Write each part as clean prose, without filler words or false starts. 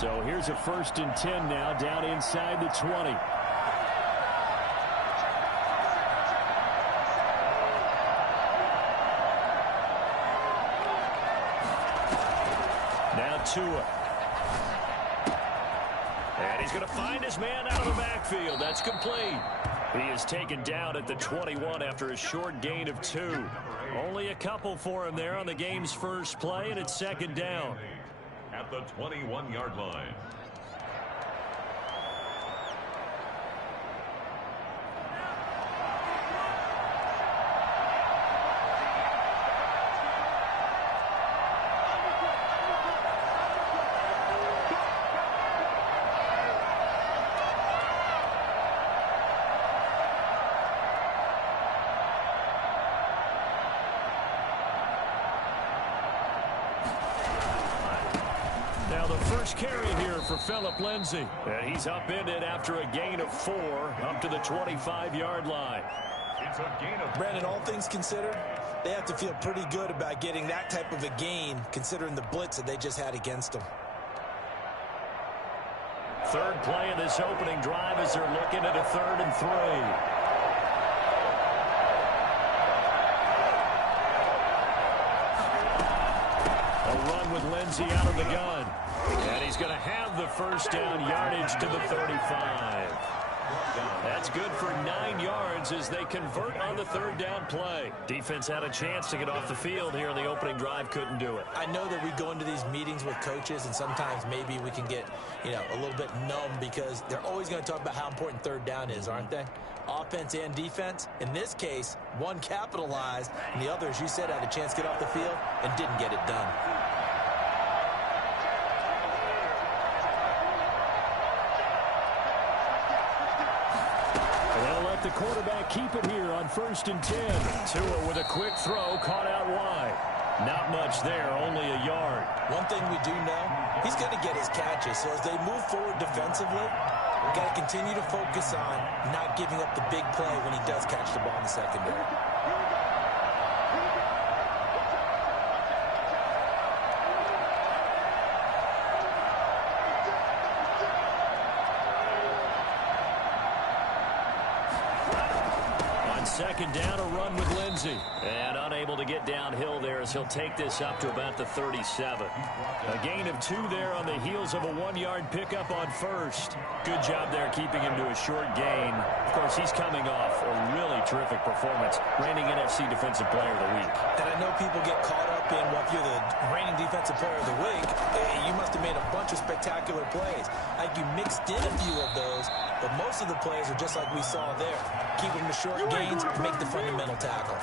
So here's a 1st and 10 now, down inside the 20. Now Tua. And he's going to find his man out of the backfield. That's complete. He is taken down at the 21 after a short gain of 2. Only a couple for him there on the game's first play, and it's 2nd down. At the 21-yard line. Now the first carry here for Phillip Lindsay. And he's upended after a gain of 4 up to the 25-yard line. It's a gain of... Brandon, all things considered, they have to feel pretty good about getting that type of a gain considering the blitz that they just had against them. 3rd play of this opening drive as they're looking at a 3rd and 3. With Lindsay out of the gun. And he's going to have the 1st down, yardage to the 35. That's good for 9 yards as they convert on the 3rd down play. Defense had a chance to get off the field here in the opening drive, couldn't do it. I know that we go into these meetings with coaches and sometimes maybe we can get, a little bit numb because they're always going to talk about how important 3rd down is, aren't they? Offense and defense. In this case, one capitalized and the other, as you said, had a chance to get off the field and didn't get it done. The quarterback keep it here on 1st and 10. Tua with a quick throw, caught out wide. Not much there, only a yard. One thing we do know, he's going to get his catches. So as they move forward defensively, we've got to continue to focus on not giving up the big play when he does catch the ball in the secondary. Second down, a run with Lindsay. And unable to get downhill there as he'll take this up to about the 37. A gain of 2 there on the heels of a 1-yard pickup on 1st. Good job there keeping him to a short gain. Of course, he's coming off a really terrific performance. Reigning NFC Defensive Player of the Week. And I know people get caught up in, well, if you're the reigning Defensive Player of the Week, you must have made a bunch of spectacular plays. Like you mixed in a few of those, but most of the plays are just like we saw there. Keep them to short gains, make the fundamental tackle.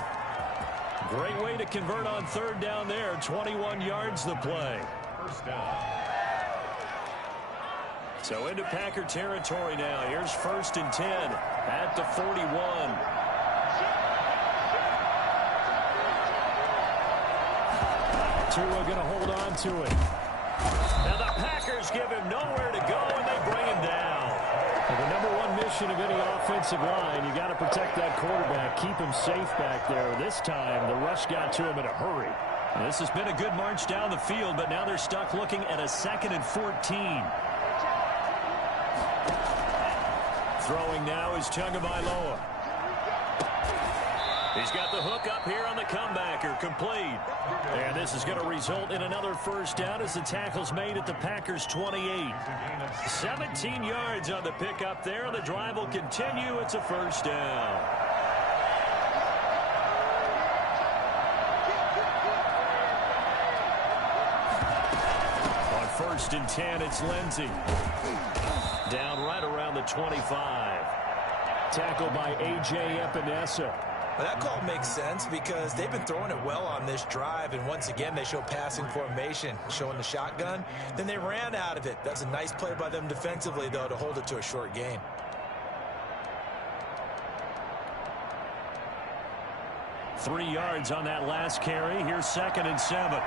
Great way to convert on 3rd down there. 21 yards the play. 1st down. So into Packer territory now. Here's 1st and 10 at the 41. Tua going to hold on to it. Now the Packers give him nowhere to go, and they bring him down. And the number 1 mission of any offensive line, you got to protect that quarterback, keep him safe back there. This time, the rush got to him in a hurry. And this has been a good march down the field, but now they're stuck looking at a 2nd and 14. Throwing now is Tagovailoa. He's got the hook up here on the comebacker, complete. And this is going to result in another 1st down as the tackle's made at the Packers' 28. 17 yards on the pickup there. The drive will continue. It's a 1st down. On 1st and 10, it's Lindsay. Down right around the 25. Tackled by A.J. Epinesa. Well, that call makes sense because they've been throwing it well on this drive, and once again they show passing formation, showing the shotgun. Then they ran out of it. That's a nice play by them defensively, though, to hold it to a short gain. Three yards on that last carry. Here's 2nd and 7.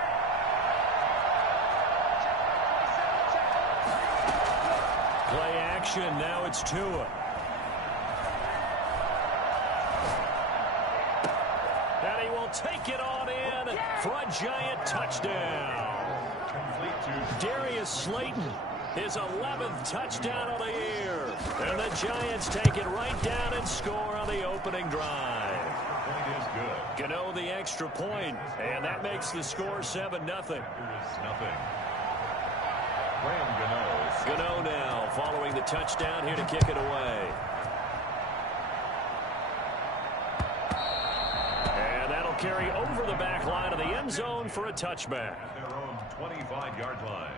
Play action. Now it's Tua. And he will take it on in for a giant touchdown. Darius Slayton His 11th touchdown of the year. And the Giants take it right down and score on the opening drive. Point is good. Gano the extra point, and that makes the score 7-0. Nothing. Graham Gano now following the touchdown here to kick it away. And that'll carry over the back line of the end zone for a touchback. at their own 25-yard line.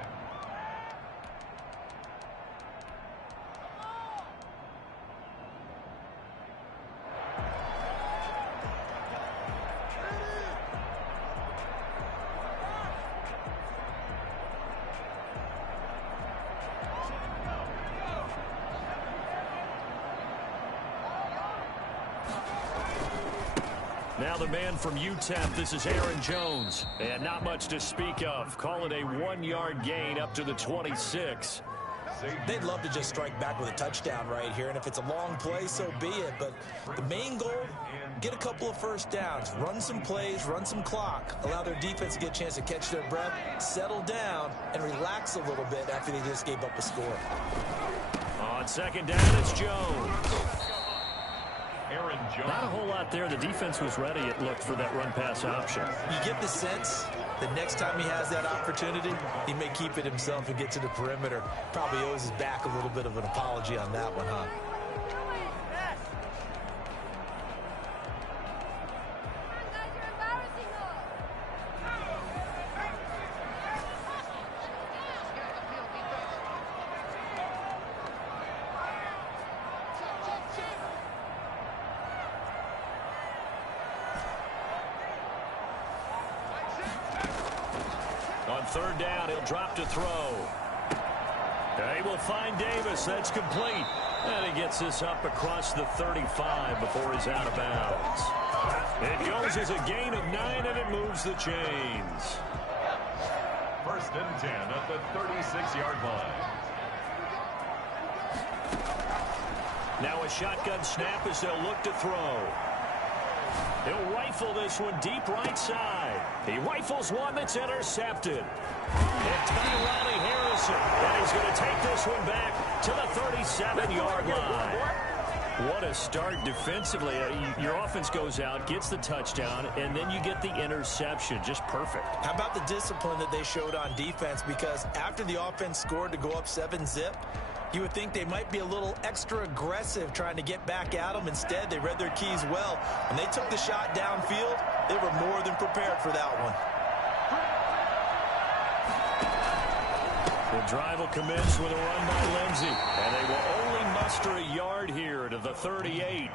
Now the man from UTEP, this is Aaron Jones. And not much to speak of. Call it a 1-yard gain up to the 26. They'd love to just strike back with a touchdown right here, and if it's a long play, so be it. But the main goal, get a couple of first downs, run some plays, run some clock, allow their defense to get a chance to catch their breath, settle down, and relax a little bit after they just gave up a score. On second down, it's Jones. Aaron Jones. Not a whole lot there. The defense was ready, it looked, for that run-pass option. You get the sense that next time he has that opportunity, he may keep it himself and get to the perimeter. Probably owes his back a little bit of an apology on that one, huh? On third down, he'll drop to throw. They will find Davis. That's complete. And he gets this up across the 35 before he's out of bounds. It goes as a gain of 9, and it moves the chains. First and 10 at the 36-yard line. Now a shotgun snap as they'll look to throw. He'll rifle this one deep right side. He rifles one that's intercepted. And Ronnie Harrison. And he's going to take this one back to the 37-yard line. What a start defensively. Your offense goes out, gets the touchdown, and then you get the interception. Just perfect. How about the discipline that they showed on defense? Because after the offense scored to go up 7-zip, you would think they might be a little extra aggressive trying to get back at them. Instead, they read their keys well. When they took the shot downfield, they were more than prepared for that one. The drive will commence with a run by Lindsey. And they will only muster a yard here to the 38.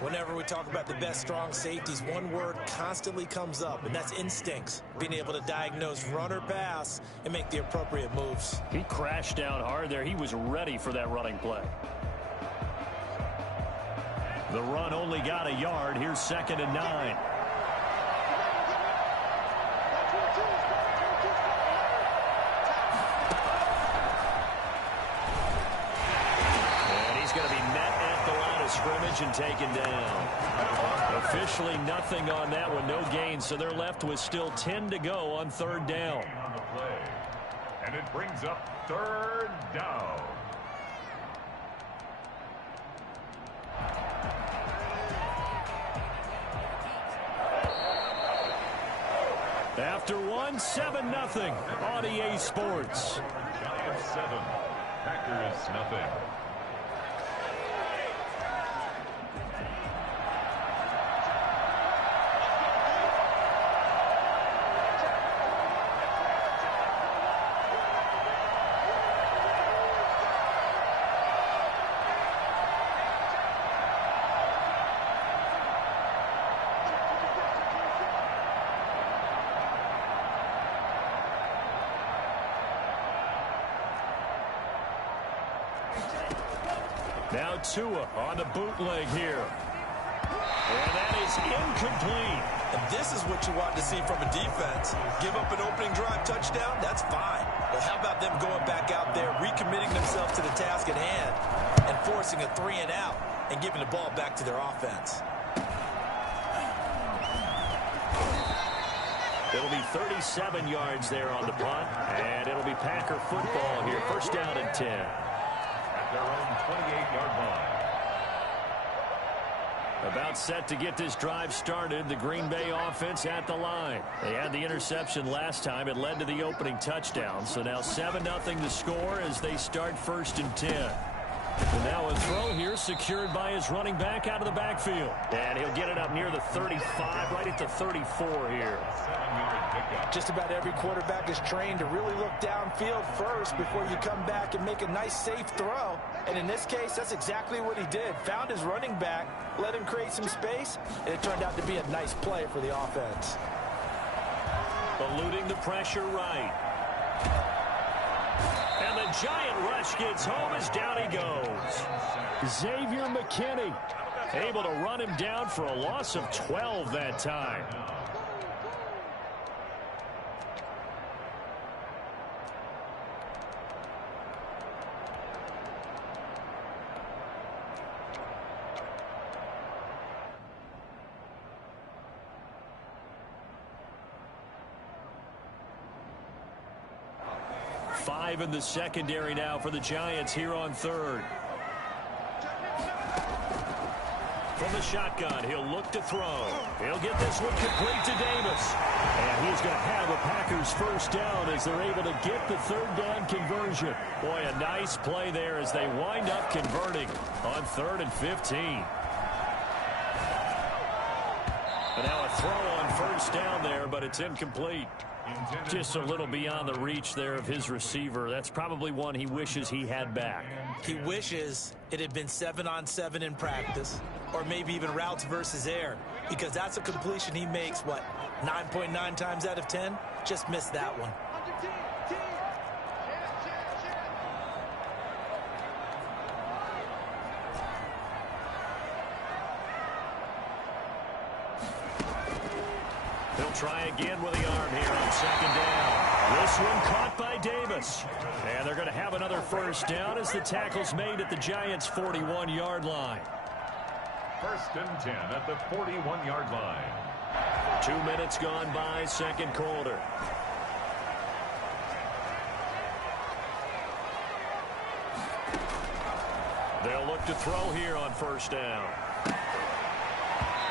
Whenever we talk about the best strong safeties, one word constantly comes up, and that's instincts. Being able to diagnose run or pass and make the appropriate moves. He crashed down hard there. He was ready for that running play. The run only got a yard. Here's 2nd and 9. And he's going to be met at the line of scrimmage and taken down. Officially nothing on that one, no gain, so they're left with still 10 to go on third down. On the play. And it brings up third down. After one, 7-0 on EA Sports. Giants 7, Packers nothing. Now Tua on the bootleg here. And that is incomplete. And this is what you want to see from a defense. Give up an opening drive touchdown, that's fine. But how about them going back out there, recommitting themselves to the task at hand, and forcing a 3-and-out and giving the ball back to their offense. It'll be 37 yards there on the punt, and it'll be Packer football here. First down and 10. At their own 28-yard line. About set to get this drive started. The Green Bay offense at the line. They had the interception last time. It led to the opening touchdown. So now 7-0 to score as they start first and 10. And now a throw here secured by his running back out of the backfield. And he'll get it up near the 35, right at the 34 here. Just about every quarterback is trained to really look downfield first before you come back and make a nice, safe throw. And in this case, that's exactly what he did. Found his running back, let him create some space, and it turned out to be a nice play for the offense. Eluding the pressure right. And the giant rush gets home as down he goes. Xavier McKinney able to run him down for a loss of 12 that time. Five in the secondary now for the Giants here on third. From the shotgun, he'll look to throw. He'll get this one complete to Davis. And he's going to have a Packers first down as they're able to get the third down conversion. Boy, a nice play there as they wind up converting on 3rd and 15. And now a throw on first down there, but it's incomplete. Just a little beyond the reach there of his receiver. That's probably one he wishes he had back. He wishes it had been 7-on-7 in practice, or maybe even routes versus air, because that's a completion he makes, what, 9.9 times out of 10? Just missed that one. He'll try again with the arm here on second down. This one caught by Davis. And they're going to have another first down as the tackle's made at the Giants' 41-yard line. First and 10 at the 41-yard line. 2 minutes gone by, second quarter. They'll look to throw here on first down.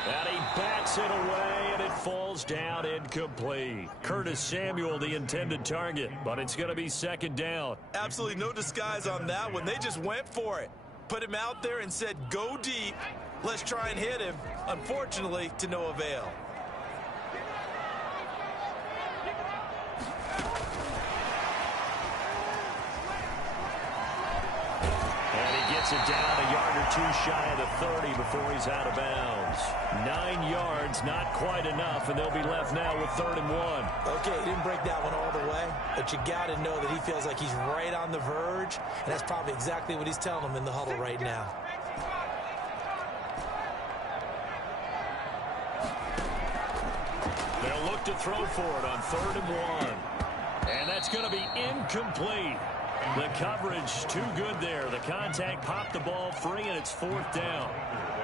And he bats it away, and it falls down incomplete. Curtis Samuel, the intended target, but it's going to be second down. Absolutely no disguise on that one. They just went for it. Put him out there and said, go deep. Let's try and hit him. Unfortunately, to no avail. Gets it down a yard or two shy of the 30 before he's out of bounds. 9 yards, not quite enough, and they'll be left now with 3rd and 1. Okay, he didn't break that one all the way, but you got to know that he feels like he's right on the verge, and that's probably exactly what he's telling them in the huddle right now. They'll look to throw for it on 3rd and 1. And that's going to be incomplete. The coverage too good there. The contact popped the ball free, and it's 4th down.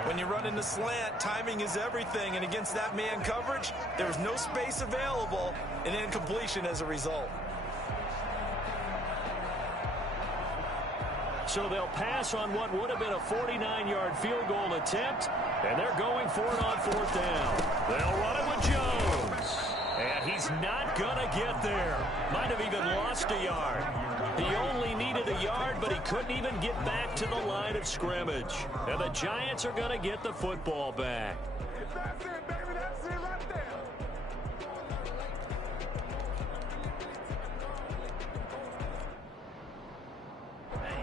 When you run in the slant, timing is everything, and against that man coverage, there was no space available, and incompletion as a result. So they'll pass on what would have been a 49-yard field goal attempt, and they're going for it on 4th down. They'll run it with Jones. And he's not going to get there. Might have even lost a yard. He only needed a yard, but he couldn't even get back to the line of scrimmage. And the Giants are going to get the football back. That's it, baby. That's it right there.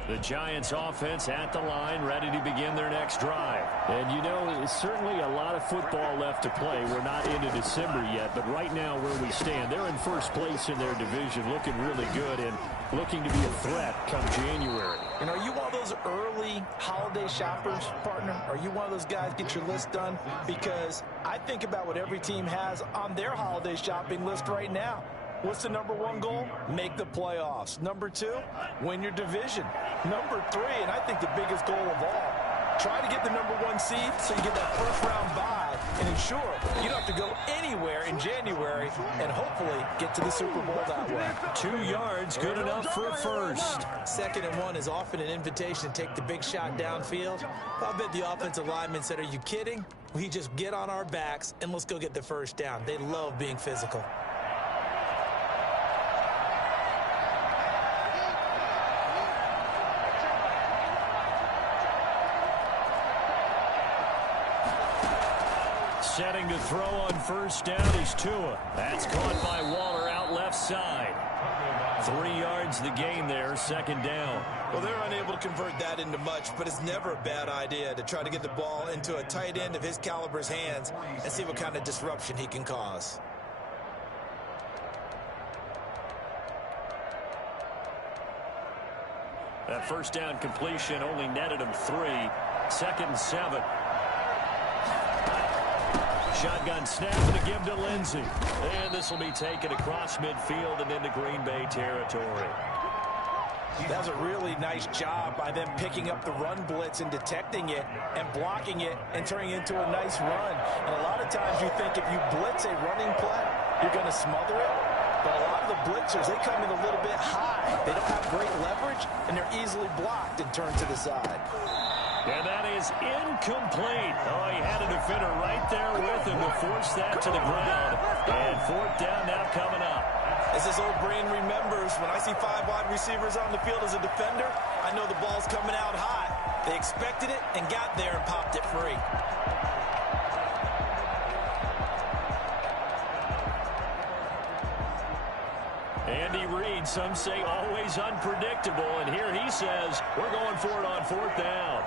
The Giants offense at the line, ready to begin their next drive. And you know, it's certainly a lot of football left to play. We're not into December yet, but right now where we stand, they're in first place in their division, looking really good and looking to be a threat come January. And are you one of those early holiday shoppers, partner? Are you one of those guys get your list done? Because I think about what every team has on their holiday shopping list right now. What's the number 1 goal? Make the playoffs. Number 2, win your division. Number 3, and I think the biggest goal of all, Try to get the #1 seed so you get that first-round bye and ensure you don't have to go anywhere in January and hopefully get to the Super Bowl that way. 2 yards, good enough for a first. 2nd and 1 is often an invitation to take the big shot downfield. I bet the offensive lineman said, are you kidding? We just get on our backs and let's go get the first down. They love being physical. Setting to throw on first down is Tua. That's caught by Waller out left side. 3 yards the gain there, 2nd down. Well, they're unable to convert that into much, but it's never a bad idea to try to get the ball into a tight end of his caliber's hands and see what kind of disruption he can cause. That first down completion only netted him 3. 2nd and 7. Shotgun snap to give to Lindsey. And this will be taken across midfield and into Green Bay territory. That was a really nice job by them picking up the run blitz and detecting it and blocking it and turning it into a nice run. And a lot of times you think if you blitz a running play, you're going to smother it. But a lot of the blitzers, they come in a little bit high. They don't have great leverage, and they're easily blocked and turned to the side. And that is incomplete. Oh, he had a defender right there with him to force that to the ground. And 4th down now coming up. As this old brain remembers, when I see 5 wide receivers on the field as a defender, I know the ball's coming out hot. They expected it and got there and popped it free. Andy Reid, some say always unpredictable, and here he says we're going for it on 4th down.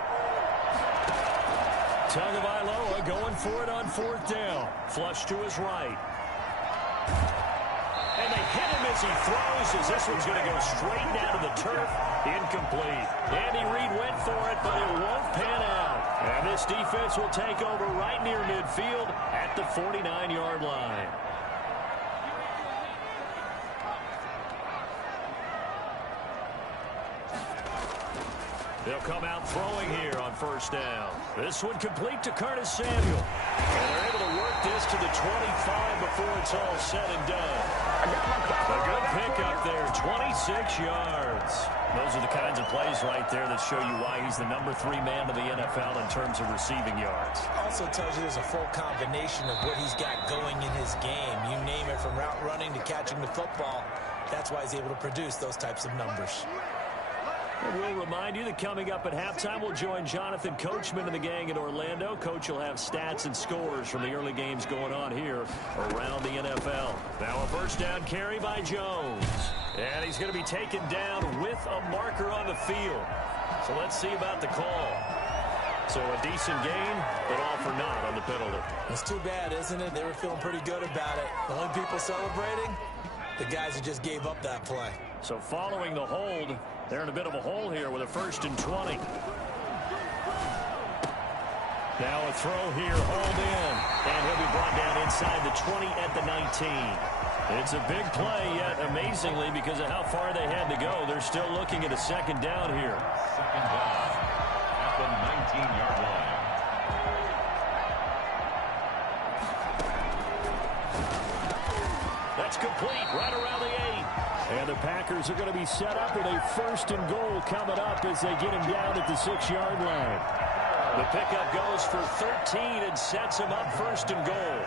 Tagovailoa going for it on 4th down. Flush to his right. And they hit him as he throws, as this one's going to go straight down to the turf. Incomplete. Andy Reid went for it, but it won't pan out. And this defense will take over right near midfield at the 49-yard line. They'll come out throwing here on first down. This one complete to Curtis Samuel. And they're able to work this to the 25 before it's all said and done. A good pickup there, 26 yards. Those are the kinds of plays right there that show you why he's the #3 man of the NFL in terms of receiving yards. Also tells you there's a full combination of what he's got going in his game. You name it, from route running to catching the football. That's why he's able to produce those types of numbers. We'll remind you that coming up at halftime, we'll join Jonathan Coachman and the gang in Orlando. Coach will have stats and scores from the early games going on here around the NFL. Now a first down carry by Jones. And he's going to be taken down with a marker on the field. So let's see about the call. So a decent gain, but all for naught on the penalty. It's too bad, isn't it? They were feeling pretty good about it. The only people celebrating, the guys who just gave up that play. So following the hold, they're in a bit of a hole here with a 1st and 20. Now a throw here, hauled in. And he'll be brought down inside the 20 at the 19. It's a big play, yet amazingly, because of how far they had to go, they're still looking at a 2nd down here. 2nd down at the 19-yard line. That's complete, right around the 8. And the Packers are going to be set up with a 1st and goal coming up as they get him down at the 6-yard line. The pickup goes for 13 and sets him up 1st and goal.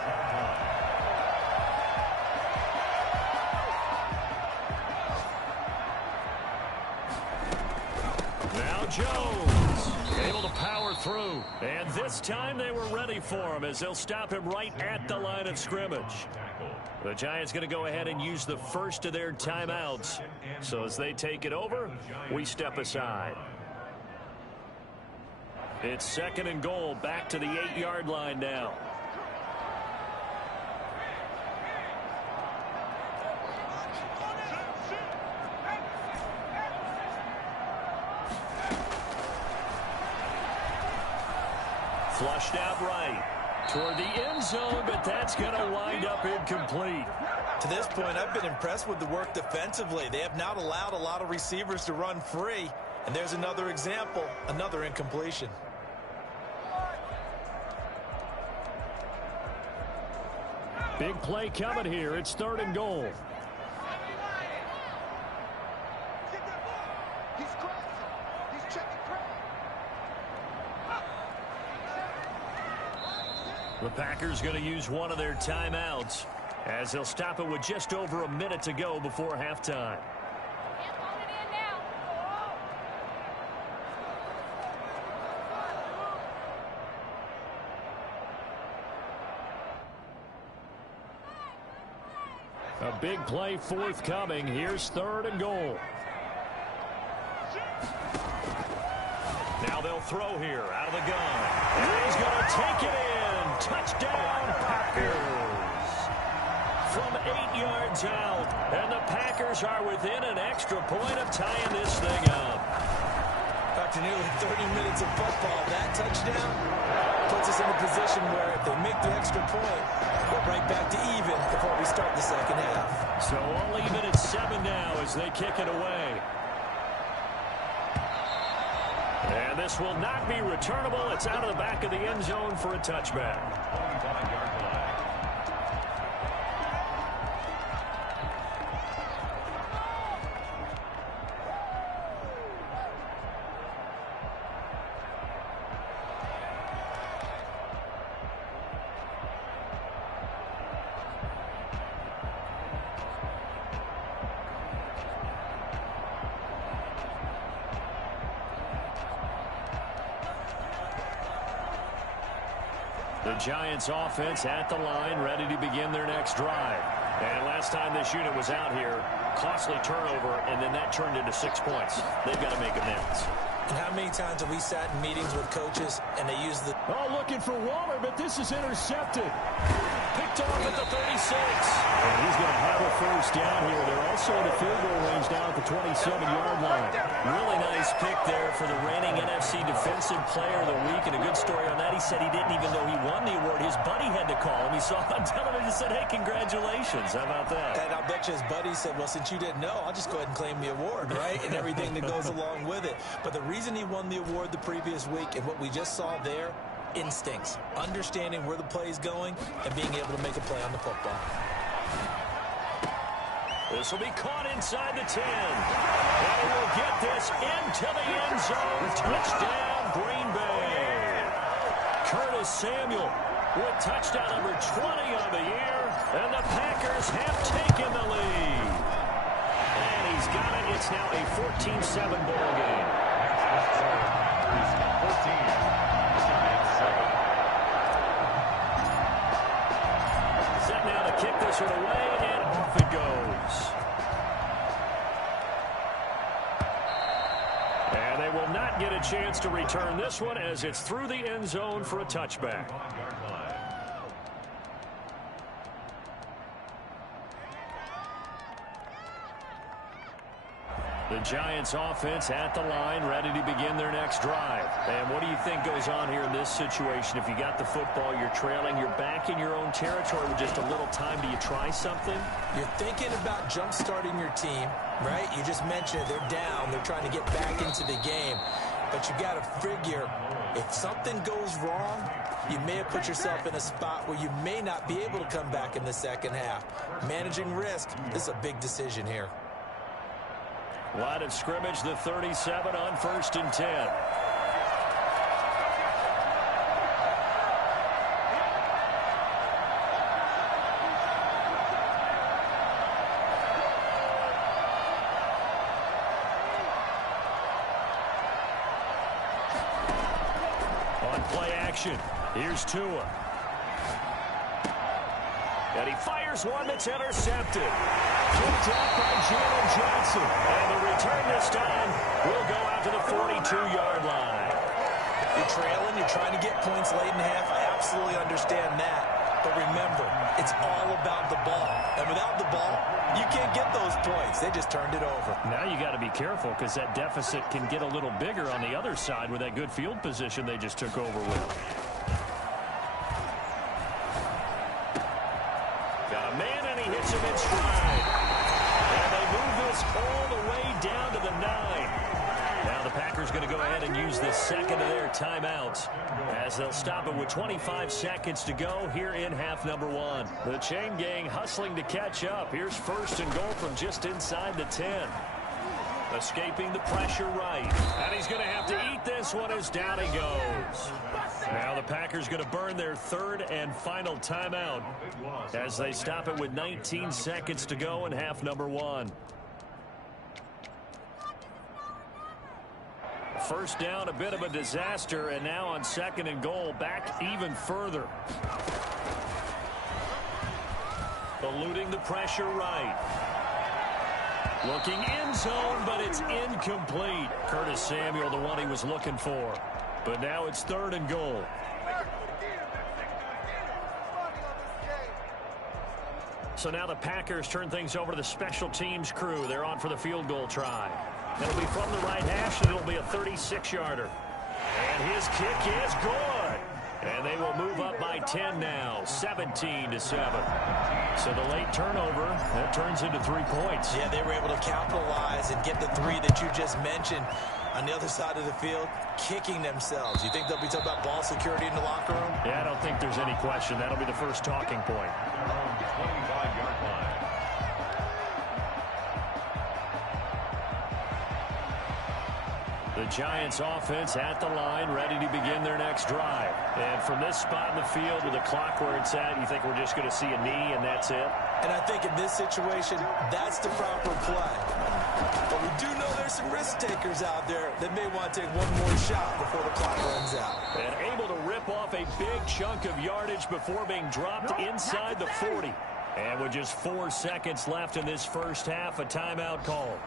Now Jones able to power through. And this time they were ready for him as they'll stop him right at the line of scrimmage. The Giants going to go ahead and use the first of their timeouts. So as they take it over, we step aside. It's 2nd and goal, back to the 8-yard line now. Flushed out right toward the end zone, but that's going to wind up incomplete. To this point, I've been impressed with the work defensively. They have not allowed a lot of receivers to run free. And there's another example, another incompletion. Big play coming here. It's 3rd and goal. The Packers going to use one of their timeouts as they'll stop it with just over a minute to go before halftime. A big play forthcoming. Here's 3rd and goal. Now they'll throw here out of the gun. And he's going to take it in. Touchdown, Packers. From 8 yards out. And the Packers are within an extra point of tying this thing up. After nearly 30 minutes of football, that touchdown puts us in a position where if they make the extra point, we're right back to even before we start the second half. So all even at 7 now as they kick it away. And this will not be returnable. It's out of the back of the end zone for a touchback. The Giants offense at the line, ready to begin their next drive. And last time this unit was out here, costly turnover, and then that turned into 6 points. They've got to make amends. And how many times have we sat in meetings with coaches and they use the... Oh, looking for Waller, but this is intercepted. Picked off at the 36. And he's going to have a first down here. They're also in the field goal range now at the 27-yard line. Really nice pick there for the reigning NFC Defensive Player of the Week. And a good story on that. He said he didn't even know he won the award. His buddy had to call him. He saw it on television and said, hey, congratulations. How about that? And I'll bet you his buddy said, well, since you didn't know, I'll just go ahead and claim the award, right? And everything that goes along with it. But the reason he won the award the previous week and what we just saw there, instincts, understanding where the play is going and being able to make a play on the football. This will be caught inside the 10. And will get this into the end zone. Touchdown, Green Bay. Curtis Samuel with touchdown number 20 on the year. And the Packers have taken the lead. And he's got it. It's now a 14-7 ball game. 14. Set now to kick this one away, and off it goes. And they will not get a chance to return this one as it's through the end zone for a touchback. The Giants offense at the line, ready to begin their next drive. And what do you think goes on here in this situation? If you got the football, you're trailing, you're back in your own territory with just a little time. Do you try something? You're thinking about jump-starting your team, right? You just mentioned they're down. They're trying to get back into the game. But you got to figure, if something goes wrong, you may have put yourself in a spot where you may not be able to come back in the second half. Managing risk, this is a big decision here. Line of scrimmage, the 37 on 1st and 10. On play action, here's Tua. And he fires one that's intercepted. Picked up by Jalen Johnson. And the return this time will go out to the 42-yard line. You're trailing. You're trying to get points late in half. I absolutely understand that. But remember, it's all about the ball. And without the ball, you can't get those points. They just turned it over. Now you got to be careful because that deficit can get a little bigger on the other side with that good field position they just took over with. Got a man, and he hits him in stride. And they move this all the way down to the 9. Now the Packers going going to go ahead and use the second of their timeouts as they'll stop it with 25 seconds to go here in half number one. The chain gang hustling to catch up. Here's first and goal from just inside the 10. Escaping the pressure right. And he's going to have to eat this one as down he goes. Now the Packers going to burn their third and final timeout as they stop it with 19 seconds to go in half number one. First down, a bit of a disaster, and now on second and goal, back even further. Eluding the pressure right. Looking end zone, but it's incomplete. Curtis Samuel, the one he was looking for. But now it's third and goal. So now the Packers turn things over to the special teams crew. They're on for the field goal try. It'll be from the right hash, and it'll be a 36-yarder. And his kick is good. And they will move up by 10 now, 17-7. So the late turnover, that turns into 3 points. Yeah, they were able to capitalize and get the three that you just mentioned. On the other side of the field, kicking themselves. You think they'll be talking about ball security in the locker room? Yeah, I don't think there's any question. That'll be the first talking point. 25-yard line. The Giants offense at the line, ready to begin their next drive. And from this spot in the field with the clock where it's at, you think we're just going to see a knee and that's it? And I think in this situation, that's the proper play. But we do know there's some risk takers out there that may want to take one more shot before the clock runs out. And able to rip off a big chunk of yardage before being dropped inside the 40. And with just 4 seconds left in this first half, a timeout call.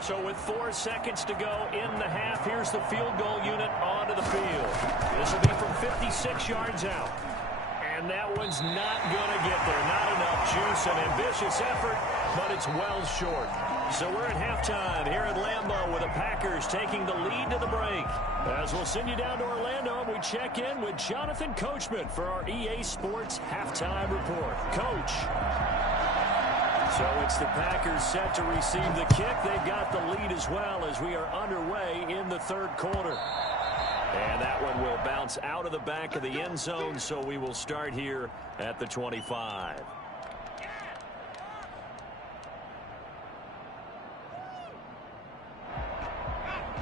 So with 4 seconds to go in the half, here's the field goal unit onto the field. This will be from 56 yards out. And that one's not going to get there. Not enough juice, an ambitious effort, but it's well short. So we're at halftime here at Lambeau with the Packers taking the lead to the break. As we'll send you down to Orlando, we check in with Jonathan Coachman for our EA Sports Halftime Report. Coach. So it's the Packers set to receive the kick. They've got the lead as well as we are underway in the third quarter. And that one will bounce out of the back of the end zone, so we will start here at the 25.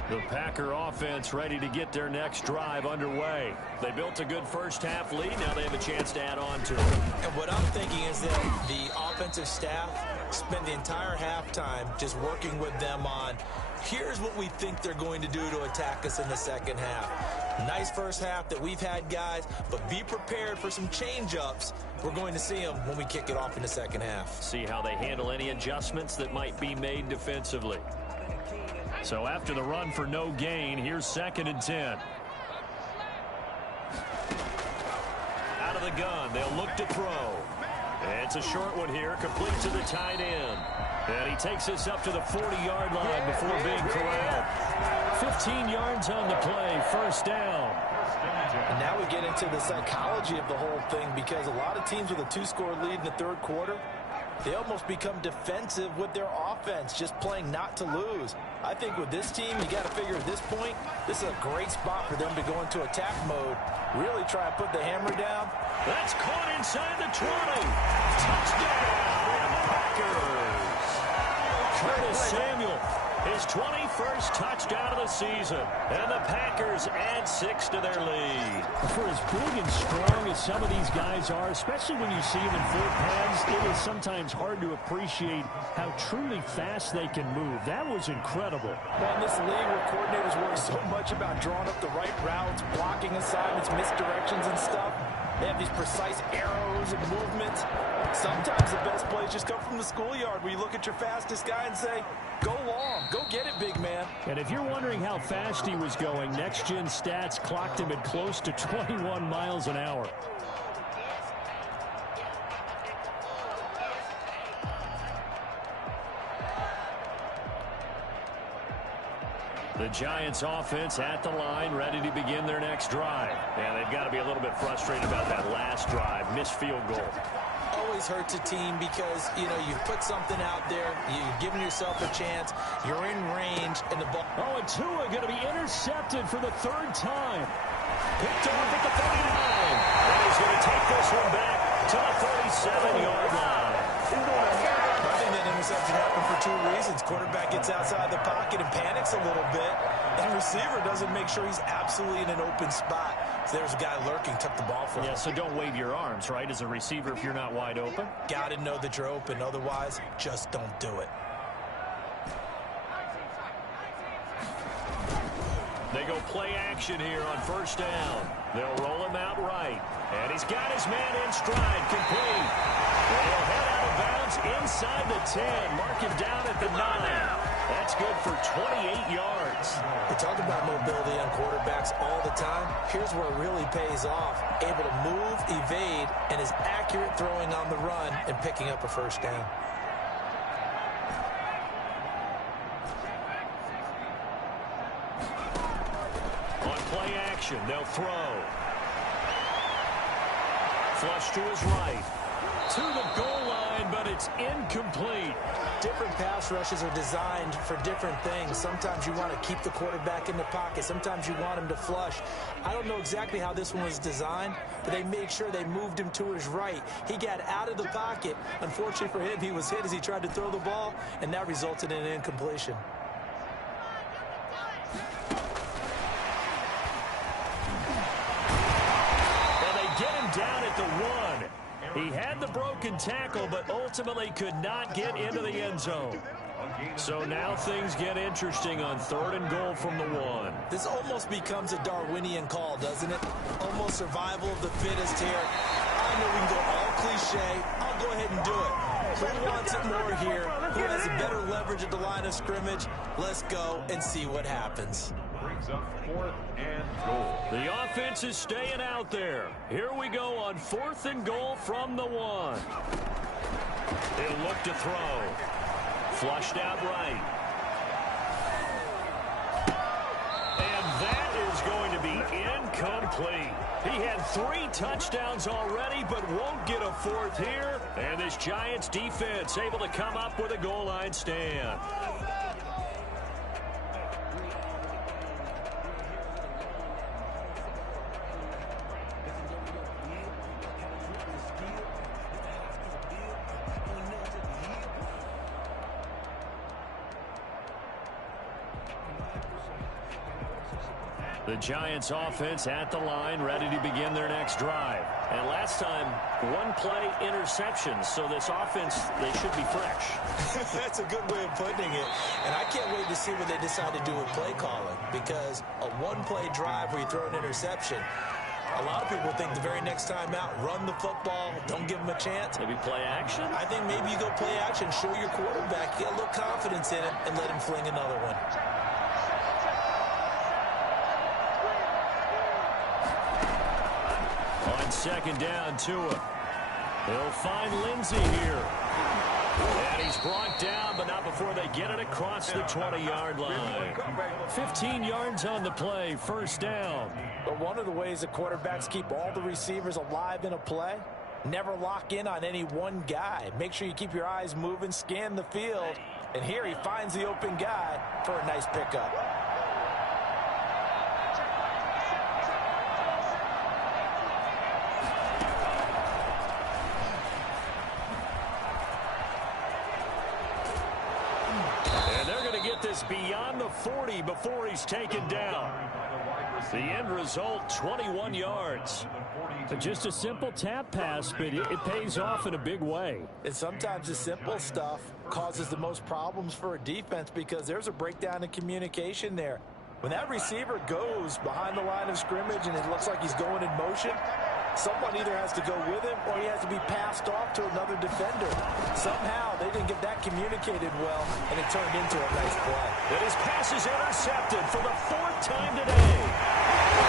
The Packer offense ready to get their next drive underway. They built a good first half lead. Now they have a chance to add on to it. And what I'm thinking is that the offensive staff spent the entire halftime just working with them on, here's what we think they're going to do to attack us in the second half. Nice first half that we've had, guys, but be prepared for some change-ups. We're going to see them when we kick it off in the second half. See how they handle any adjustments that might be made defensively. So after the run for no gain, here's second and 10. Out of the gun, they'll look to throw. It's a short one here, complete to the tight end. And he takes us up to the 40-yard line before being corralled. 15 yards on the play, first down. And now we get into the psychology of the whole thing, because a lot of teams with a 2-score lead in the third quarter, they almost become defensive with their offense, just playing not to lose. I think with this team, you got to figure at this point, this is a great spot for them to go into attack mode, really try and put the hammer down. That's caught inside the 20. Touchdown, Packers. Curtis Samuel, his 21st touchdown of the season. And the Packers add 6 to their lead. For as big and strong as some of these guys are, especially when you see them in full pads, it is sometimes hard to appreciate how truly fast they can move. That was incredible. Well, in this league where coordinators worry so much about drawing up the right routes, blocking assignments, misdirections and stuff, they have these precise arrows and movements. Sometimes the best plays just come from the schoolyard where you look at your fastest guy and say, go long, go get it, big man. And if you're wondering how fast he was going, Next Gen Stats clocked him at close to 21 miles an hour. The Giants offense at the line, ready to begin their next drive. And they've got to be a little bit frustrated about that last drive, missed field goal. Always always hurts a team because, you know, you've put something out there, you've given yourself a chance, you're in range, and the ball... Oh, and Tua going to be intercepted for the third time. Picked off at the 39. And he's going to take this one back to the 37-yard line. I think that interception happened for two reasons. Quarterback gets outside the pocket and panics a little bit, and receiver doesn't make sure he's absolutely in an open spot. So there's a guy lurking, took the ball from him. Yeah, so don't wave your arms, right, as a receiver if you're not wide open. Got to know that you're open. Otherwise, just don't do it. They go play action here on first down. They'll roll him out right. And he's got his man in stride, complete. They'll head out of bounds inside the 10. Mark him down at the 9. That's good for 28 yards. We talk about mobility on quarterbacks all the time. Here's where it really pays off. Able to move, evade, and is accurate throwing on the run and picking up a first down. On play action, they'll throw. Flush to his right. To the goal line, but it's incomplete. Different pass rushes are designed for different things. Sometimes you want to keep the quarterback in the pocket. Sometimes you want him to flush. I don't know exactly how this one was designed, but they made sure they moved him to his right. He got out of the pocket. Unfortunately for him, he was hit as he tried to throw the ball, and that resulted in an incompletion. Down at the 1. He had the broken tackle, but ultimately could not get into the end zone. So now things get interesting on 3rd and goal from the 1. This almost becomes a Darwinian call, doesn't it? Almost survival of the fittest here. I know we can go all cliche. I'll go ahead and do it. Who wants it more here? Who has a better leverage at the line of scrimmage? Let's go and see what happens. Brings up 4th and goal. The offense is staying out there. Here we go on 4th and goal from the 1. He'll look to throw. Flushed out right. And that is going to be incomplete. He had 3 touchdowns already, but won't get a 4th here. And this Giants defense able to come up with a goal line stand. The Giants offense at the line, ready to begin their next drive. And last time, 1-play interception. So this offense, they should be fresh. That's a good way of putting it. And I can't wait to see what they decide to do with play calling. Because a 1-play drive where you throw an interception, a lot of people think the very next time out, run the football, don't give them a chance. Maybe play action? I think maybe you go play action, show your quarterback, get a little confidence in it, and let him fling another one. On 2nd down, Tua. He'll find Lindsey here. And he's brought down, but not before they get it across the 20-yard line. 15 yards on the play, 1st down. But one of the ways that quarterbacks keep all the receivers alive in a play, never lock in on any one guy. Make sure you keep your eyes moving, scan the field. And here he finds the open guy for a nice pickup. This beyond the 40 before he's taken down. The end result, 21 yards. Just a simple tap pass, but it pays off in a big way. And sometimes the simple stuff causes the most problems for a defense because there's a breakdown in communication there. When that receiver goes behind the line of scrimmage and it looks like he's going in motion, someone either has to go with him or he has to be passed off to another defender. Somehow they didn't get that communicated well, and it turned into a nice play. And his pass is intercepted for the 4th time today.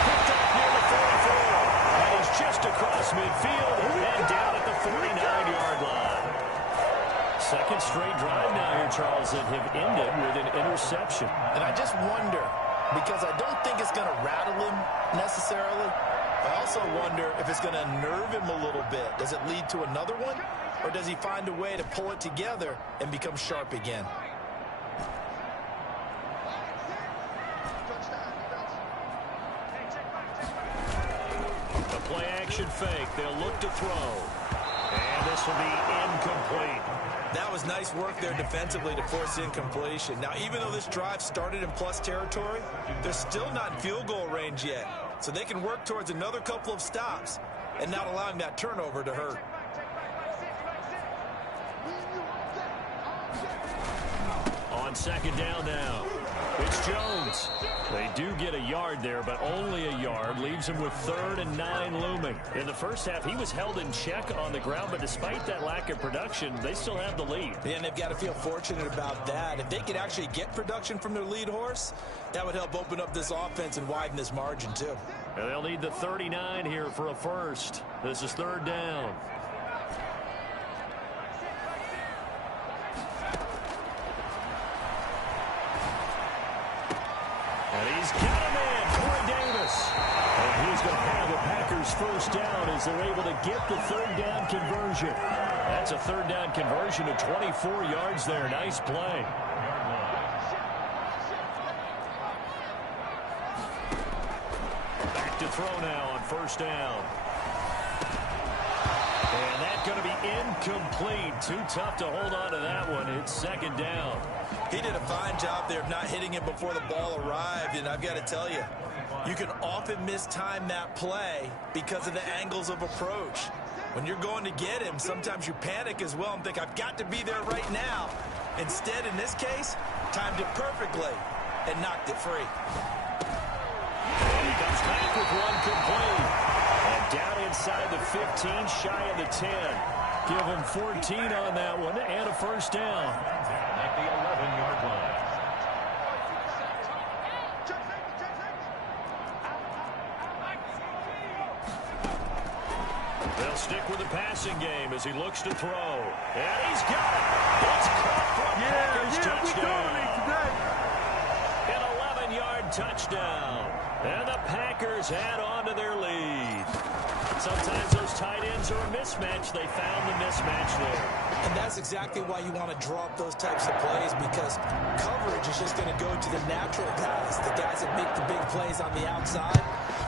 Picked up near the 44, and he's just across midfield and down at the 49-yard line. 2nd straight drive now here, Charles, that have ended with an interception. And I just wonder, because I don't think it's going to rattle him necessarily, I also wonder if it's going to nerve him a little bit. Does it lead to another one? or does he find a way to pull it together and become sharp again? The play action fake. They'll look to throw. And this will be incomplete. That was nice work there defensively to force incompletion. Now, even though this drive started in plus territory, they're still not in field goal range yet. So they can work towards another couple of stops and not allowing that turnover to hurt. On second down now, it's Jones. They do get a yard there, but only a yard. Leaves him with 3rd and 9 looming. In the first half, he was held in check on the ground, but despite that lack of production, they still have the lead. Yeah, and they've got to feel fortunate about that. If they could actually get production from their lead horse, that would help open up this offense and widen this margin, too. And they'll need the 39 here for a first. This is 3rd down. And he's got a man, Corey Davis. And he's going to have the Packers first down as they're able to get the 3rd down conversion. That's a 3rd down conversion to 24 yards there. Nice play. Back to throw now on 1st down. And that's going to be incomplete. Too tough to hold on to that one. It's 2nd down. He did a fine job there of not hitting it before the ball arrived, and I've got to tell you, you can often mistime that play because of the angles of approach. When you're going to get him, sometimes you panic as well and think, I've got to be there right now. Instead, in this case, timed it perfectly and knocked it free. And he comes back with one complete. And down inside the 15, shy of the 10. Give him 14 on that one and a first down. At the 11-yard line. They'll stick with the passing game as he looks to throw. And he's got it. It's caught for a Packers touchdown. An 11-yard touchdown. And the Packers add on to their lead. Sometimes those tight ends are a mismatch. They found the mismatch there. And that's exactly why you want to draw up those types of plays, because coverage is just going to go to the natural guys, the guys that make the big plays on the outside.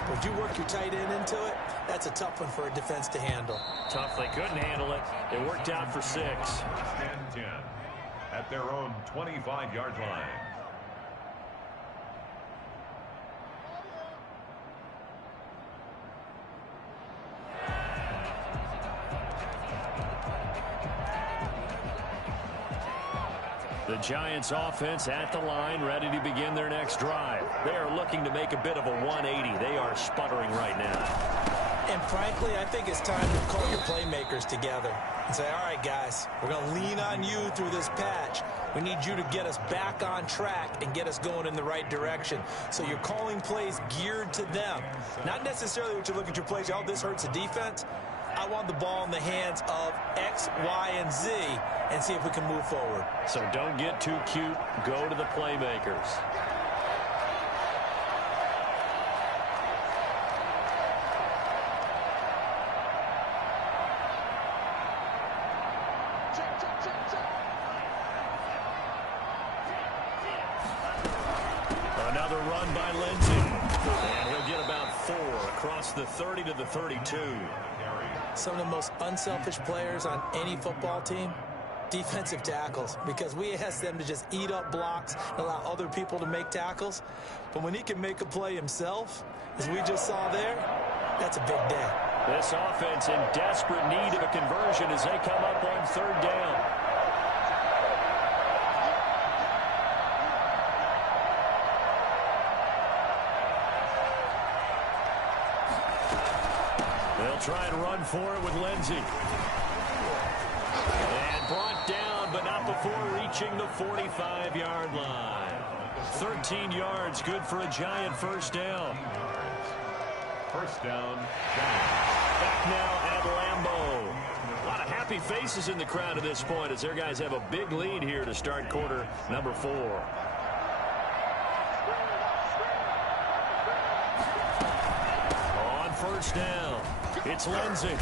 But if you work your tight end into it, that's a tough one for a defense to handle. Tough. They couldn't handle it. It worked out for 6. 10-10 at their own 25-yard line. The Giants offense at the line, ready to begin their next drive. They are looking to make a bit of a 180. They are sputtering right now. And frankly, I think it's time to call your playmakers together and say, all right, guys, we're going to lean on you through this patch. We need you to get us back on track and get us going in the right direction. So you're calling plays geared to them. Not necessarily what you look at your plays, oh, this hurts the defense. I want the ball in the hands of X, Y, and Z and see if we can move forward. So don't get too cute. Go to the playmakers. Another run by Lindsey. And he'll get about 4 across the 30 to the 32. Some of the most unselfish players on any football team, defensive tackles, because we ask them to just eat up blocks and allow other people to make tackles. But when he can make a play himself, as we just saw there, that's a big day. This offense in desperate need of a conversion as they come up on 3rd down. They'll try and run for it with Lindsey. And brought down, but not before reaching the 45-yard line. 13 yards, good for a Giant first down. First down. Back now at Lambeau. A lot of happy faces in the crowd at this point as their guys have a big lead here to start quarter number 4. On first down, it's Lindsey.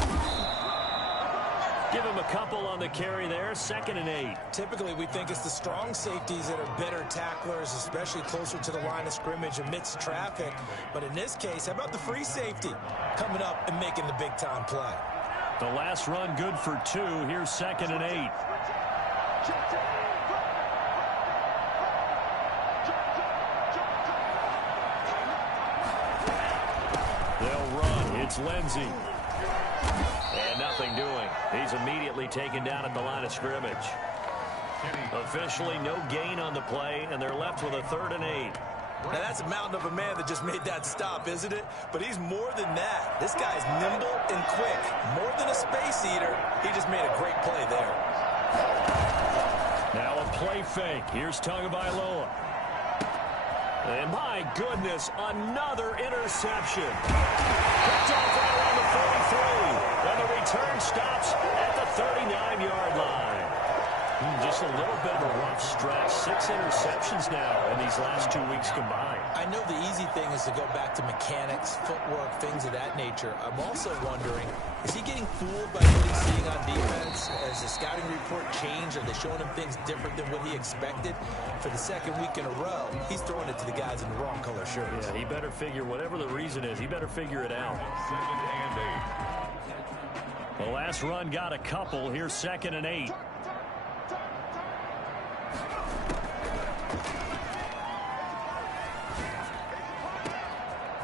Give him a couple on the carry there, 2nd and 8. Typically, we think it's the strong safeties that are better tacklers, especially closer to the line of scrimmage amidst traffic. But in this case, how about the free safety coming up and making the big-time play? The last run good for 2. Here's 2nd and 8. They'll run. It's Lindsey. And nothing doing. He's immediately taken down at the line of scrimmage. Officially no gain on the play, and they're left with a 3rd and 8. Now, that's a mountain of a man that just made that stop, isn't it? But he's more than that. This guy's nimble and quick. More than a space eater, he just made a great play there. Now a play fake. Here's Tagovailoa. And my goodness, another interception. Picked off right around the 43. And the return stops at the 39-yard line. Just a little bit of a rough stretch. 6 interceptions now in these last 2 weeks combined. I know the easy thing is to go back to mechanics, footwork, things of that nature. I'm also wondering, is he getting fooled by what he's seeing on defense? Has the scouting report changed? Are they showing him things different than what he expected? For the 2nd week in a row, he's throwing it to the guys in the wrong color shirts. Yeah, he better figure, whatever the reason is, he better figure it out. 2nd and 8. The last run got a couple. Here's 2nd and 8.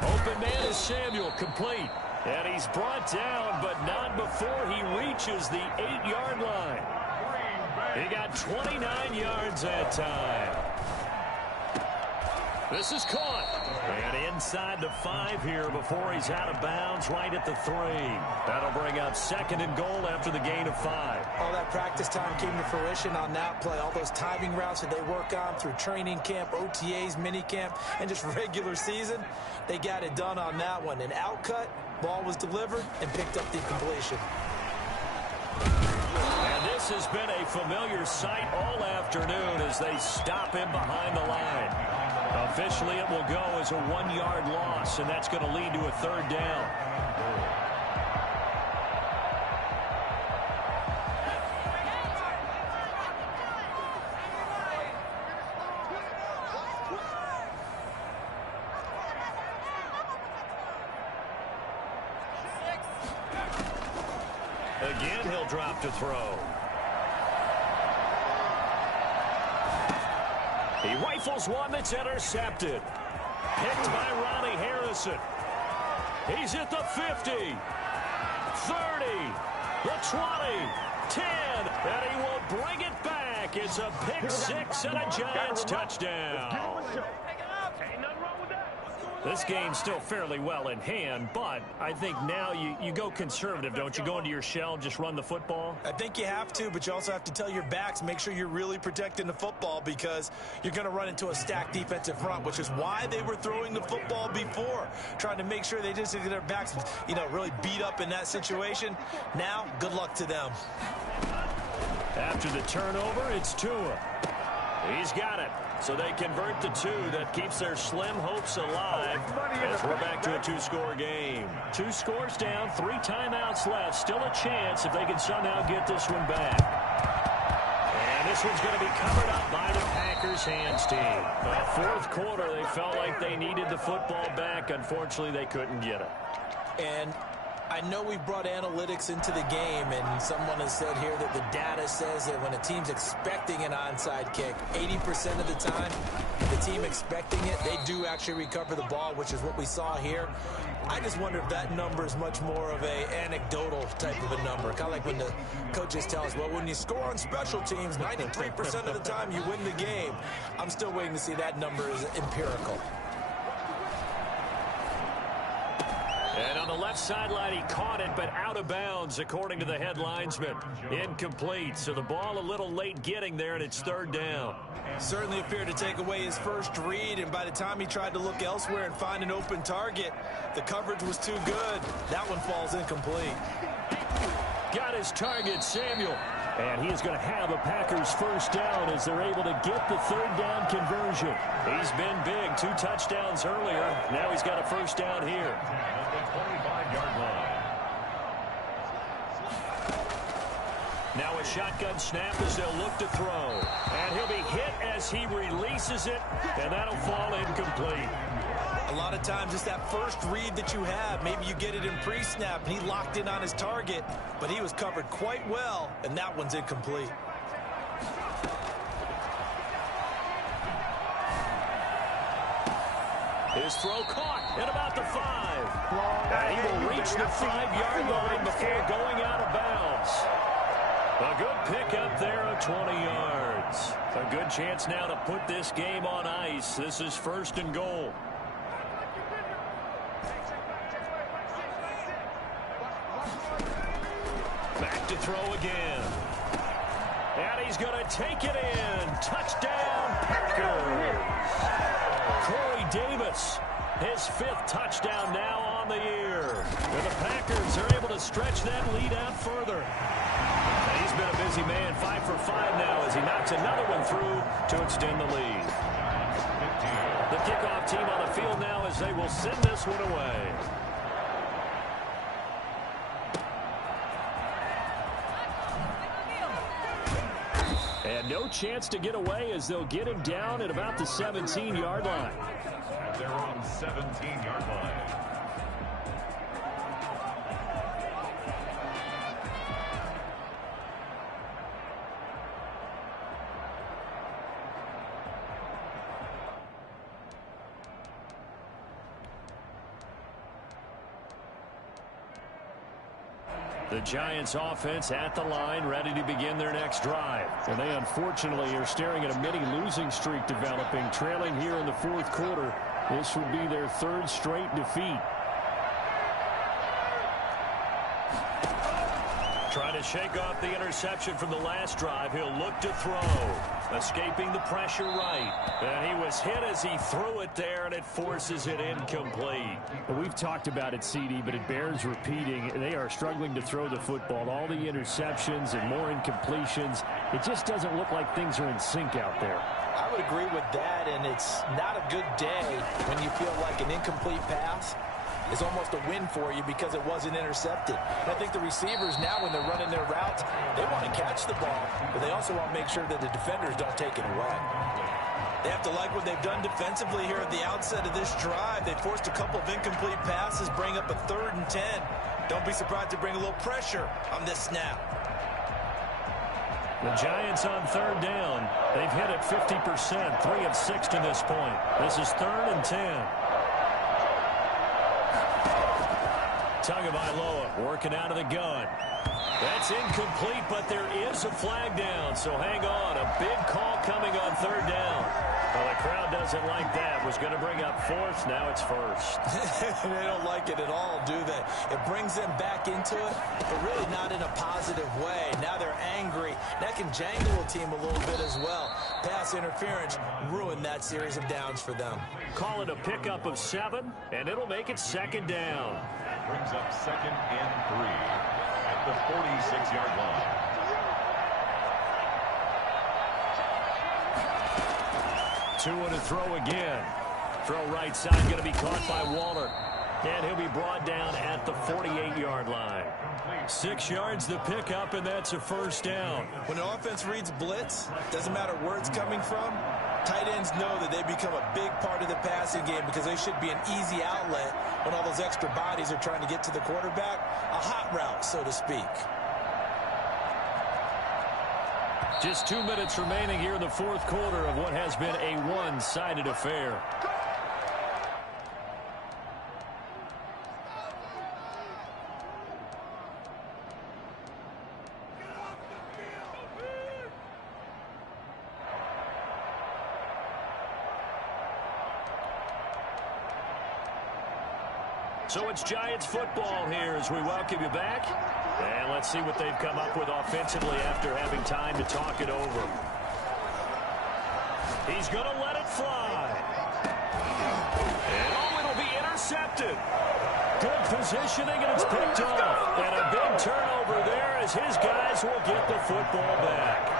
Open man is Samuel, complete. And he's brought down, but not before he reaches the 8-yard line. He got 29 yards that time. This is caught. And inside the 5 here before he's out of bounds, right at the 3. That'll bring up 2nd and goal after the gain of 5. All that practice time came to fruition on that play. All those timing routes that they work on through training camp, OTAs, minicamp, and just regular season, they got it done on that one. An outcut, ball was delivered, and picked up the completion. And this has been a familiar sight all afternoon as they stop him behind the line. Officially, it will go as a 1-yard loss, and that's going to lead to a 3rd down. Again, he'll drop to throw. He rifles one that's intercepted. Picked by Ronnie Harrison. He's at the 50, 30, the 20, 10, and he will bring it back. It's a pick 6 and a Giants touchdown. This game's still fairly well in hand, but I think now you go conservative, don't you? Go into your shell and just run the football? I think you have to, but you also have to tell your backs, make sure you're really protecting the football because you're going to run into a stacked defensive front, which is why they were throwing the football before, trying to make sure they just get their backs, really beat up in that situation. Now, good luck to them. After the turnover, it's Tua. He's got it. So they convert the 2. That keeps their slim hopes alive as we're back to a 2-score game. 2 scores down, 3 timeouts left. Still a chance if they can somehow get this one back. And this one's going to be covered up by the Packers hands team. The 4th quarter, they felt like they needed the football back. Unfortunately, they couldn't get it. And I know we brought analytics into the game, and someone has said here that the data says that when a team's expecting an onside kick, 80% of the time, the team expecting it, they do actually recover the ball, which is what we saw here. I just wonder if that number is much more of a anecdotal type of a number. Kind of like when the coaches tell us, well, when you score on special teams, 93% of the time you win the game. I'm still waiting to see that number is empirical. And on the left sideline, he caught it, but out of bounds, according to the head linesman. Incomplete, so the ball a little late getting there, and it's 3rd down. Certainly appeared to take away his first read, and by the time he tried to look elsewhere and find an open target, the coverage was too good. That one falls incomplete. Got his target, Samuel. And he is going to have a Packers first down as they're able to get the 3rd down conversion. He's been big, 2 touchdowns earlier. Now he's got a first down here. At the 25-yard line. Now a shotgun snap as they'll look to throw. And he'll be hit as he releases it, and that'll fall incomplete. A lot of times it's that first read that you have. Maybe you get it in pre-snap, and he locked in on his target, but he was covered quite well, and that one's incomplete. His throw caught at about the 5. And he will reach the 5-yard line before going out of bounds. A good pickup there of 20 yards. A good chance now to put this game on ice. This is 1st and goal. Back to throw again. And he's going to take it in. Touchdown, Packers. Corey Davis, his 5th touchdown now on the year. And the Packers are able to stretch that lead out further. And he's been a busy man, 5 for 5 now as he knocks another one through to extend the lead. The kickoff team on the field now as they will send this one away. And no chance to get away as they'll get him down at about the 17-yard line. At their own 17-yard line. The Giants offense at the line, ready to begin their next drive. And they unfortunately are staring at a mini losing streak developing, trailing here in the 4th quarter. This would be their 3rd straight defeat. Trying to shake off the interception from the last drive. He'll look to throw. Escaping the pressure right. And he was hit as he threw it there, and it forces it incomplete. Well, we've talked about it, CD, but it bears repeating. They are struggling to throw the football. All the interceptions and more incompletions. It just doesn't look like things are in sync out there. I would agree with that, and it's not a good day when you feel like an incomplete pass is almost a win for you because it wasn't intercepted. And I think the receivers now, when they're running their routes, they want to catch the ball, but they also want to make sure that the defenders don't take it away. They have to like what they've done defensively here at the outset of this drive. They forced a couple of incomplete passes, bring up a 3rd and 10. Don't be surprised to bring a little pressure on this snap. The Giants on 3rd down. They've hit it 50%, 3 of 6 to this point. This is 3rd and 10. Tagovailoa working out of the gun. That's incomplete, but there is a flag down, so hang on. A big call coming on 3rd down. Well, the crowd doesn't like that. Was going to bring up 4th, now it's 1st. They don't like it at all, do they? It brings them back into it, but really not in a positive way. Now they're angry. That can jangle a team a little bit as well. Pass interference ruined that series of downs for them. Call it a pickup of 7, and it'll make it 2nd down. Brings up 2nd and 3 at the 46-yard line. Tua to throw again. Throw right side, going to be caught by Waller. And he'll be brought down at the 48-yard line. 6 yards the pickup, and that's a 1st down. When an offense reads blitz, doesn't matter where it's coming from, tight ends know that they become a big part of the passing game because they should be an easy outlet when all those extra bodies are trying to get to the quarterback. A hot route, so to speak. Just 2 minutes remaining here in the 4th quarter of what has been a one-sided affair. So it's Giants football here as we welcome you back. And let's see what they've come up with offensively after having time to talk it over. He's going to let it fly. And oh, it'll be intercepted. Good positioning, and it's picked off. And a big turnover there as his guys will get the football back.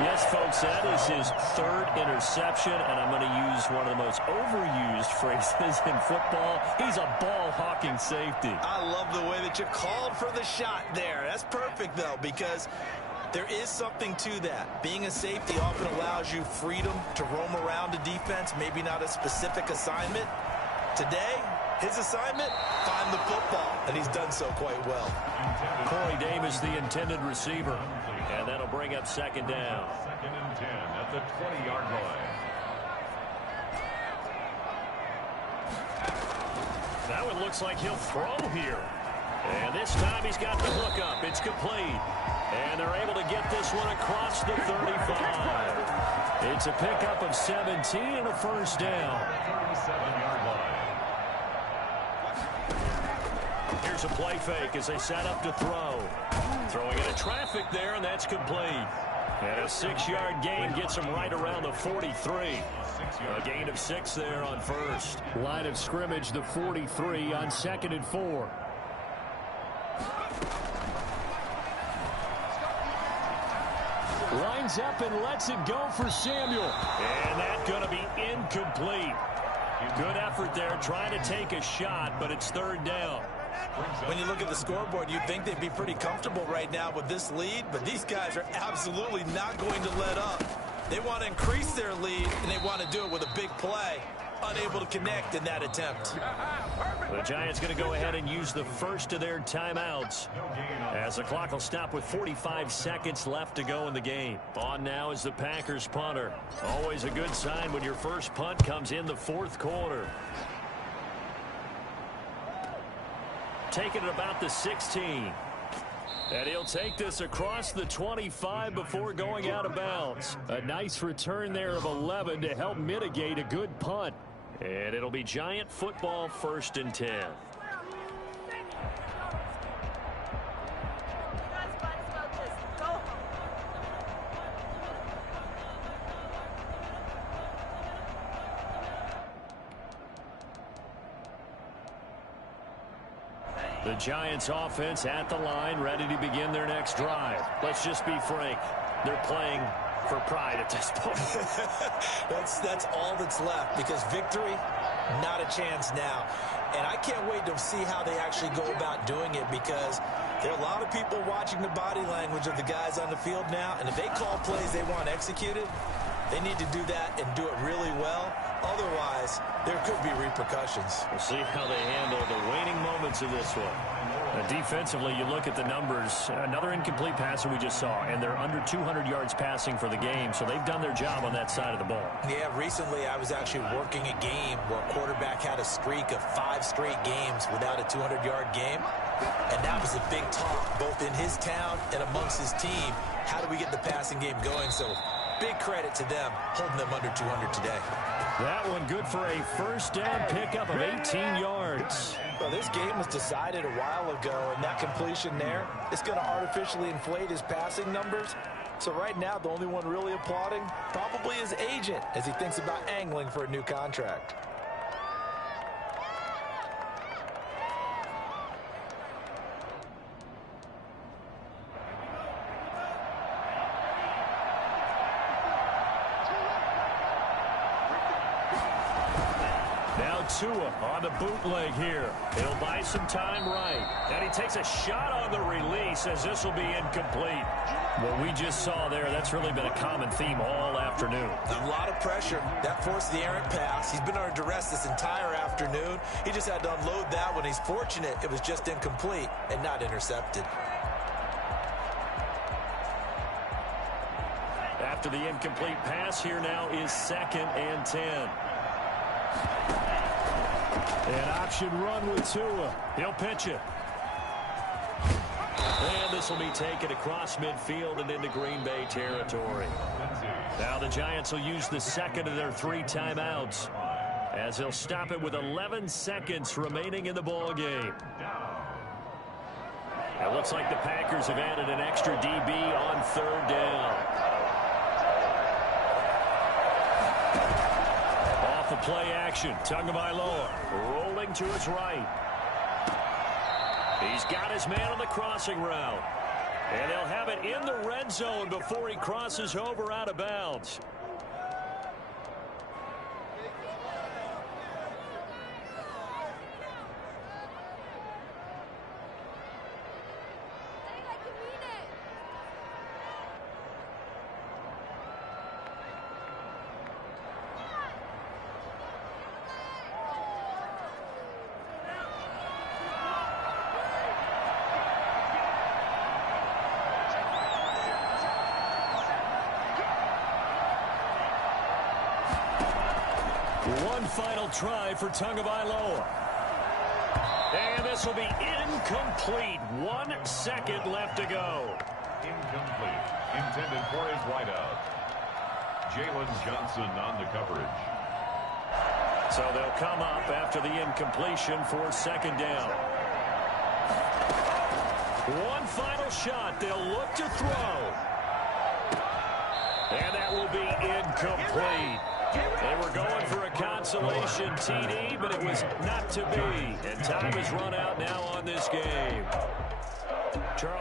Yes, folks, that is his 3rd interception, and I'm going to use one of the most overused phrases in football. He's a ball-hawking safety. I love the way that you called for the shot there. That's perfect, though, because There is something to that. Being a safety often allows you freedom to roam around a defense, maybe not a specific assignment. Today, his assignment, find the football, and he's done so quite well. Corey Davis, the intended receiver, and that'll bring up second down. 2nd and 10 at the 20-yard line. Now it looks like he'll throw here. And this time he's got the hook up. It's complete. And they're able to get this one across the 35. It's a pickup of 17 and a first down. 37-yard line. Here's a play fake as they set up to throw. Throwing into traffic there, and that's complete. And a 6-yard gain gets him right around the 43. A gain of 6 there on first. Line of scrimmage, the 43 on 2nd and 4. Lines up and lets it go for Samuel. And that's going to be incomplete. Good effort there, trying to take a shot, but it's 3rd down. When you look at the scoreboard, you'd think they'd be pretty comfortable right now with this lead, but these guys are absolutely not going to let up. They want to increase their lead, and they want to do it with a big play. Unable to connect in that attempt. The Giants going to go ahead and use the first of their timeouts, as the clock will stop with 45 seconds left to go in the game. On now is the Packers punter. Always a good sign when your first punt comes in the 4th quarter. Taking it about the 16. And he'll take this across the 25 before going out of bounds. A nice return there of 11 to help mitigate a good punt. And it'll be Giant football, 1st and 10. The Giants offense at the line, ready to begin their next drive. Let's just be frank. They're playing for pride at this point. That's all that's left, because victory, not a chance now. And I can't wait to see how they actually go about doing it, because there are a lot of people watching the body language of the guys on the field now, and if they call plays they want executed, they need to do that and do it really well. Otherwise, there could be repercussions. We'll see how they handle the waning moments of this one. Defensively, you look at the numbers. Another incomplete passer we just saw, and they're under 200 yards passing for the game, so they've done their job on that side of the ball. Yeah, recently I was actually working a game where a quarterback had a streak of 5 straight games without a 200-yard game, and that was a big talk, both in his town and amongst his team. How do we get the passing game going? So big credit to them, holding them under 200 today. That one good for a first down pickup of 18 yards. Well, this game was decided a while ago, and that completion there is going to artificially inflate his passing numbers. So right now, the only one really applauding probably his agent as he thinks about angling for a new contract. Tua on the bootleg here. He'll buy some time right. And he takes a shot on the release as this will be incomplete. What we just saw there, that's really been a common theme all afternoon. A lot of pressure. That forced the errant pass. He's been under duress this entire afternoon. He just had to unload that one. He's fortunate it was just incomplete and not intercepted. After the incomplete pass, here now is 2nd and 10. An option run with Tua. He'll pitch it. And this will be taken across midfield and into Green Bay territory. Now the Giants will use the second of their 3 timeouts, as they'll stop it with 11 seconds remaining in the ball game. It looks like the Packers have added an extra DB on 3rd down. Off the play action, Tagovailoa rolling to his right. He's got his man on the crossing route. And they'll have it in the red zone before he crosses over out of bounds. One final try for Tagovailoa. And this will be incomplete. 1 second left to go. Incomplete. Intended for his wideout. Jalen Johnson on the coverage. So they'll come up after the incompletion for second down. One final shot. They'll look to throw. And that will be incomplete. They were going for a consolation TD, but it was not to be. And time has run out now on this game. Charles.